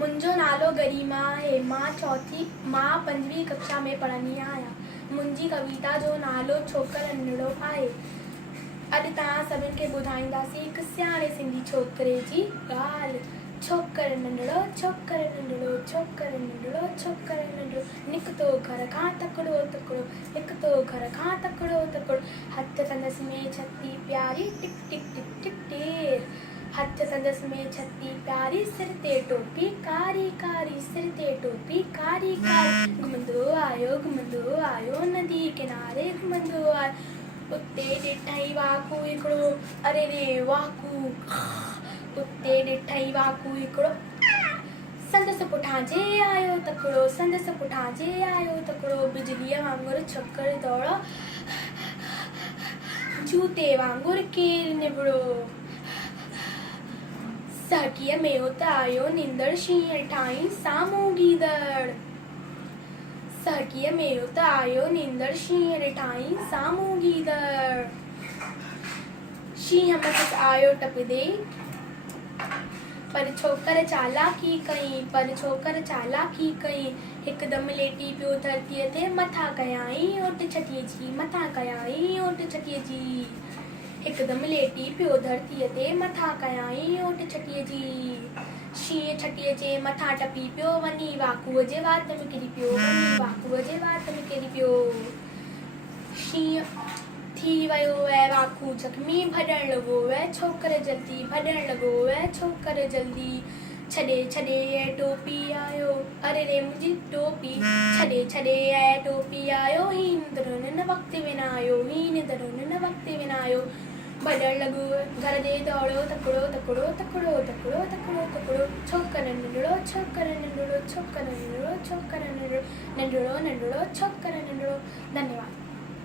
मुंहिंजो नालो गरिमा आहे। मां 5वीं कक्षा में पढ़ंदी आहियां। मुंहिंजी कविता जो नालो छोकर नंढड़ो आहे। अॼु तव्हां सभिनि खे ॿुधाईंदासीं हिकु सियाणे सिंधी छोकिरे जी ॻाल्हि। छोकर नंढड़ो, छोकर नंढड़ो, छोकर नंढड़ो, छोकर नंढड़ो, निकितो घर खां तकिड़ो तकिड़ो, निकितो घर खां तकिड़ो तकिड़ो, हथ संदसि में छती प्यारी टिक टिक टिक टिक टेर, हथ संदसि में छती प्यारी, सिर ते टोपी कारी कारी, सिर ते टोपी कारी कारी, घुमंदो आयो नदी किनारे घुमंदो आयो, उते ॾिठई वाकू हिकिड़ो, अरे रे वाकू, उते ॾिठई वाकू हिकिड़ो, संदसि पुठां जे आयो तकिड़ो, संदसि पुठां जे आयो तकिड़ो, बिजलीअ वांगुरु छोकर दौड़ो, जूते वांगुरु केरु निबड़ो, साकीअ में उत आयो नींदड़ शींहं ठाही साम्हूं गीदड़, साकीअ में उत आयो नींदड़ शींहं ठाही साम्हूं गीदड़, शींहं मथि आयो टपदे, पर छोकर चालाकी कई, पर छोकर चालाकी कई, हिकदमि लेटी पियो धरतीअ ते मथां कयाईं ओट छटीअ जी, मथां कयाईं ओट छटीअ जी, हिकदमि लेटी पियो धरतीअ ते मथां कयाईं ओट छटीअ जी, शींहं छटीअ जे मथां टपी पियो वञी वाकूअ जे वात में किरी पियो, वञी वाकूअ जे वात में किरी पियो, शींहं थी वियो है वाकू जख्मी, भॼण लॻो है छोकर जल्दी, भॼण लॻो है छोकर जल्दी, छॾे छॾे टोपी आयो, अरे रे मुंहिंजी टोपी, छॾे छॾे टोपी आयो, हीन दरुन न वक़्तु विञायो, हीन दरुन न वक़्तु विञायो, भॼण लॻो घर ॾे दौड़ो तकिड़ो तकिड़ो तकिड़ो तकिड़ो तकिड़ो तकिड़ो, छोकर नंढड़ो, छोकर नंढड़ो, छोकर नंढड़ो, छोकर नंढड़ो, नंढड़ो नंढड़ो छोकर नंढड़ो। धन्यवाद।